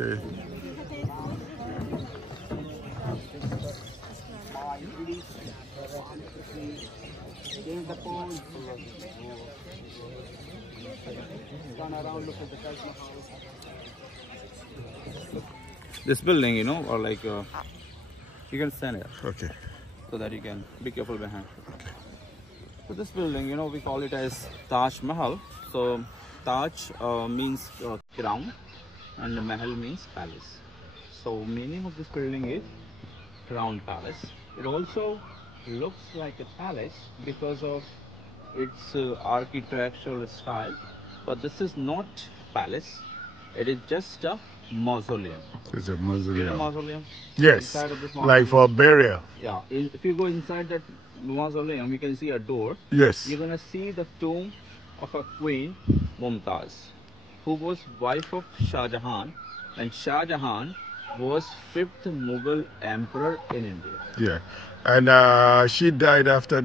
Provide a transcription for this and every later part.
Okay. This building, you know, or like you can stand here Okay. so that you can be careful behind. So this building, you know, we call it as Taj Mahal. So Taj means crown and Mahal means palace. So meaning of this building is crown palace. It also looks like a palace because of its architectural style, but this is not palace. It is just a mausoleum. It's a You know mausoleum. mausoleum? Yes. Inside of this Like mausoleum. for burial. Yeah, if you go inside that mausoleum, you can see a door. Yes. You're gonna see the tomb of a queen, Mumtaz, who was wife of Shah Jahan, and Shah Jahan was fifth Mughal emperor in India. Yeah. And she died after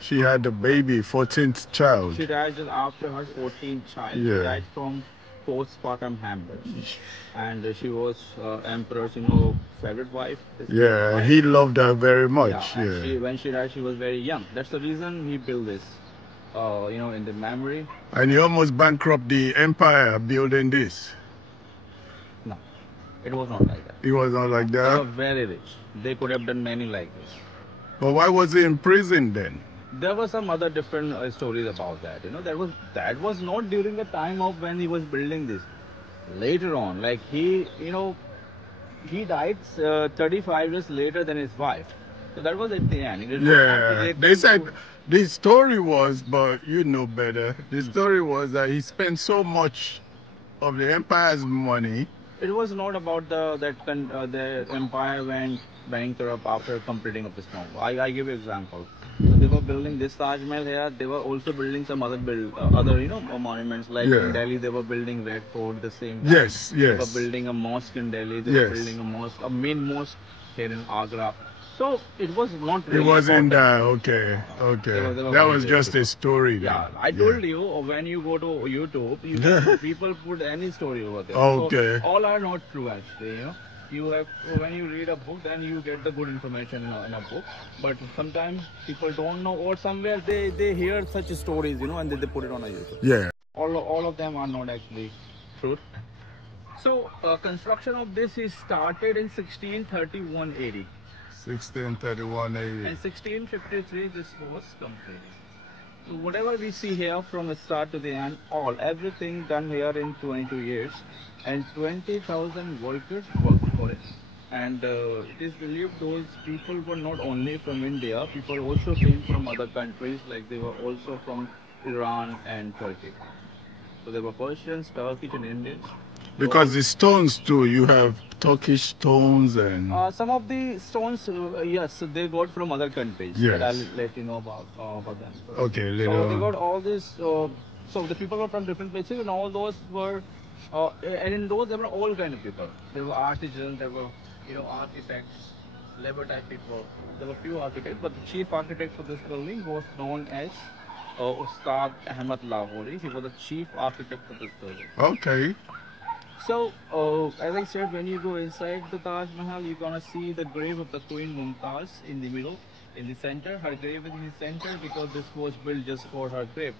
she had the baby, 14th child. She died just after her 14th child. Yeah. She died from postpartum hemorrhage, and she was emperor's, you know, favorite wife. His Yeah, wife. he loved her very much. Yeah, and Yeah. when she died, she was very young. That's the reason he built this, you know, in the memory. And he almost bankrupt the empire building this. No, it was not like that. He was not like They were that. very rich. They could have done many like this. But why was he in prison then? There were some other different stories about that. You know, that was not during the time of when he was building this. Later on, like he, you know, he died 35 years later than his wife. So that was at the end. It was Yeah, not they said the story was, but you know better. The story was that he spent so much of the empire's money. It was not about the empire went bankrupt after completing of this novel. I give you example. They were building this Taj Mahal here. They were also building some other you know monuments like Yeah. in Delhi. They were building Red Fort the same time. Yes, They were yes. building a mosque in Delhi. They Yes. were building a mosque, a main mosque here in Agra. So it was not It really wasn't important. okay, okay. They were That was very just a story. Then. Yeah, I told you when you go to YouTube, people put any story over there. Okay. So all are not true actually. You know, you have when you read a book, then you get the good information in a book. But sometimes people don't know, or somewhere they hear such stories, you know, and they put it on a YouTube. Yeah. All of them are not actually true. So construction of this is started in 1631 AD. 1631 AD. And 1653 this was completed. So whatever we see here from the start to the end, everything done here in 22 years, and 20,000 workers worked for it. And it is believed those people were not only from India, people also came from other countries, like they were also from Iran and Turkey. So there were Persians, Turkish and Indians. Because the stones too, you have Turkish stones and. Some of the stones, yes, they got from other countries. Yes. That I'll let you know about them. Okay, later So they on. got all this. So the people were from different places, and all those were, and in those there were all kind of people. There were artisans, there were, you know, architects, labor type people. There were few architects, but the chief architect for this building was known as Ustad Ahmad Lahori. He was the chief architect for this building. Okay. So, as I said, when you go inside the Taj Mahal, you're gonna see the grave of the Queen Mumtaz in the middle, in the center. Her grave is in the center because this was built just for her grave.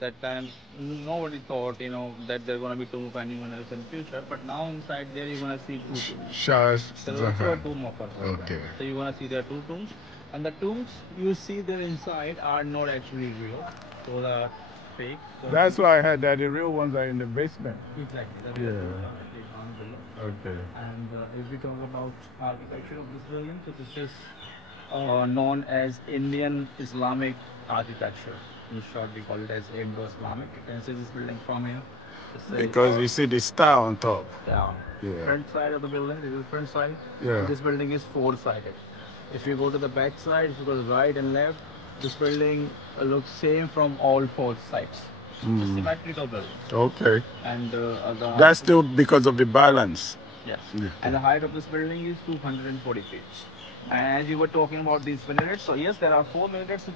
That time, nobody thought, you know, that there's gonna be tomb of anyone else in the future. But now inside there, you're gonna see two tombs. Shah There's also a Jahan. tomb of her husband. Okay. So you're gonna see there are two tombs, and the tombs you see there inside are not actually real. Those are fake. So That's why I had that the real ones are in the basement. exactly. That's Yeah. what actually on below. Okay. And if we talk about architecture of this building, so this is known as Indian Islamic architecture. In short, we call it as Indo-Islamic. You can see this building from here. Because you see the star on top. Yeah. Yeah. Front side of the building, this is the front side. Yeah. And this building is four-sided. If you go to the back side, if you go to right and left, this building looks same from all four sides. It's a symmetrical building. Okay. And That's still because of the balance. yes. Yeah. And the height of this building is 240 feet. And you were talking about these minarets. So yes, there are 4 minarets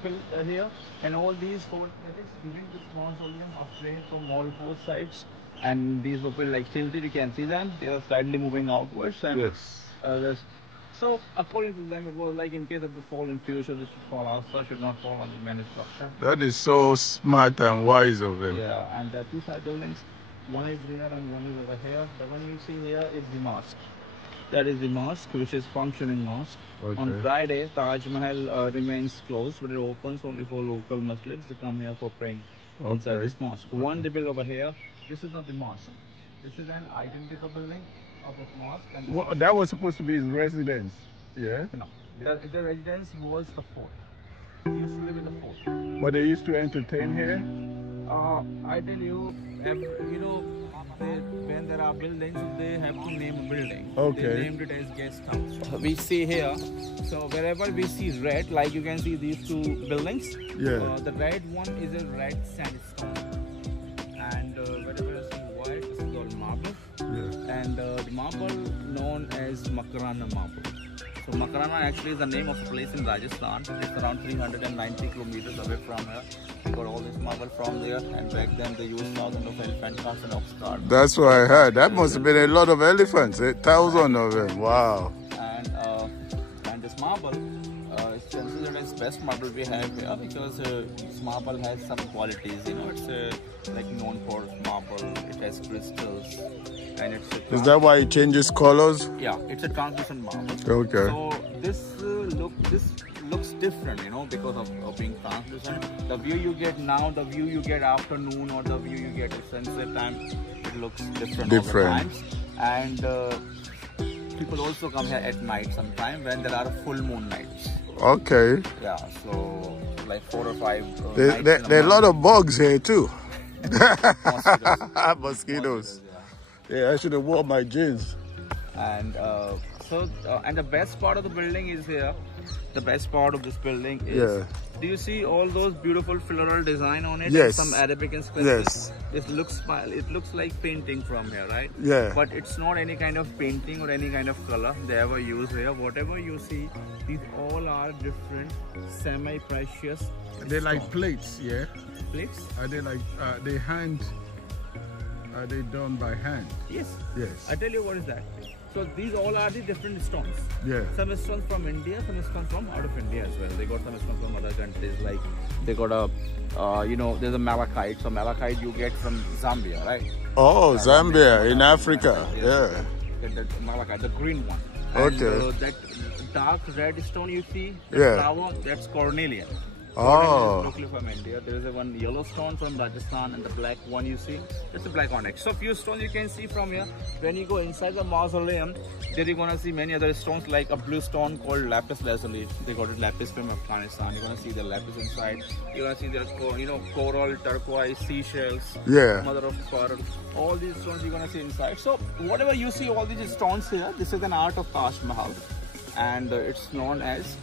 here, and all these 4 minarets during this mausoleum are framed from all 4 sides. And these were built like tilted. You can see them. They are slightly moving outwards. And Yes. so according to them, it was like in case of the fall in future, it should fall outside, should not fall on the main structure. That is so smart and wise of him. Yeah, and the 2 side buildings, one is there and one is over here. The one you see here is the mosque. That is the mosque, which is functioning mosque. Okay. On Friday, Taj Mahal remains closed, but it opens only for local Muslims to come here for praying inside this mosque. One they built over here. This is not the mosque. This is an identical building of this mosque. And Well, that was supposed to be his residence. Yeah. no, the residence was the fort. He used to live in the fort. But they used to entertain here. I tell you, when there are buildings, they have to name a building. Okay. They named it as guest house. We see here, so wherever we see red, like you can see these 2 buildings. Yeah. The red one is a red sandstone, and wherever you see white, this is called marble. Yeah. And the marble known as Makarana marble. So Makarana actually is the name of a place in Rajasthan. It's around 390 kilometers away from here. We got all this marble from there, and back then they used thousands of elephant tusks and ox carts. That's what I heard. That must have been a lot of elephants. 1,000 of them. Wow. And this marble is considered as best marble we have here because this marble has some qualities. It's like known for marble. It has crystals, and it's. Is that why it changes colors? Yeah, it's a translucent marble. Okay. So this looks different, because of being translucent. The view you get now, the view you get afternoon, or the view you get at sunset time, it looks different. All the times. And people also come here at night sometime when there are full moon nights. Okay. Yeah, so like 4 or 5. There are a lot of bugs here too. Mosquitoes. Mosquitoes. Yeah, I should have worn my jeans. And and the best part of the building is here. The best part of this building is. Yeah. Do you see all those beautiful floral design on it? Yes. Some Arabic inscriptions. Yes. It looks like painting from here, right? Yeah. But it's not any kind of painting or any kind of color they ever use here. Whatever you see, these all are different semi-precious. They're like plates, yeah? Plates? Are they like, are they done by hand? Yes. Yes. I tell you what is that. So these all are the different stones. Yeah. Some stones from India, some stones from out of India as well. They got some stones from other countries, like they got there's a malachite. So malachite you get from Zambia, right? Oh, Zambia in Africa. Yeah. The malachite, the green one. Okay. And, that dark red stone you see, the Yeah. flower, that's cornelian. Oh. Locally from India. There is one yellow stone from Rajasthan, and the black one you see, it's a black onyx. So few stones you can see from here. When you go inside the mausoleum, there you're gonna see many other stones, like a blue stone called lapis lazuli. They got it lapis from Afghanistan. You're gonna see the lapis inside. You're gonna see there's coral, turquoise, seashells, Yeah. mother of pearl. All these stones you're gonna see inside. So whatever you see, all these stones here, this is an art of Taj Mahal, and it's known as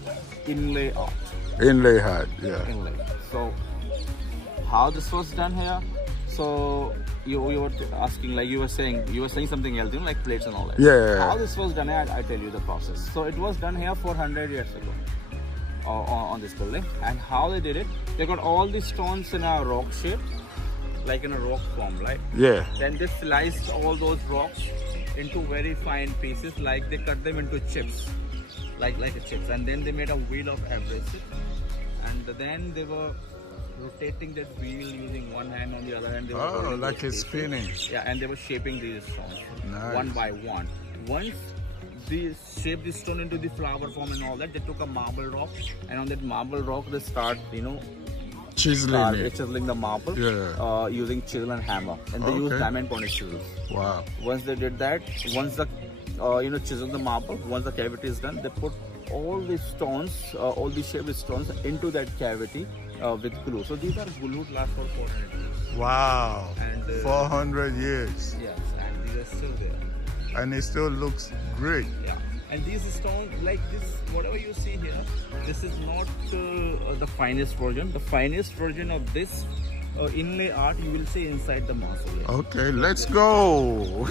inlay art. Inlay hat, yeah. Inlay. So how this was done here? So you were asking, like you were saying something else, like plates and all that. Yeah. How this was done here, I tell you the process. So it was done here 400 years ago on this building. And how they did it, they got all these stones in a rock shape, like in a rock form, right? Yeah. Then they sliced all those rocks into very fine pieces, like they cut them into chips, like a chips, and then they made a wheel of abrasive, and then they were rotating that wheel using one hand, on the other hand they were holding like those it's pieces. spinning. Yeah, and they were shaping these stones Nice. one by one. Once they shaped the stone into the flower form and all that, they took a marble rock, and on that marble rock they start chiseling the marble, Yeah. using chisel and hammer, and they use diamond pointed chisels. Wow. Once they did that, once the chisel the marble, once the cavity is done, they put all the stones, all the shaped stones into that cavity with glue. So these are glued last for 400 years. Wow. And 400 years. yes, and these are still there. And it still looks great. Yeah. And these stones, like this, whatever you see here, this is not the finest version. The finest version of this inlay art you will see inside the mausoleum. Okay, let's go.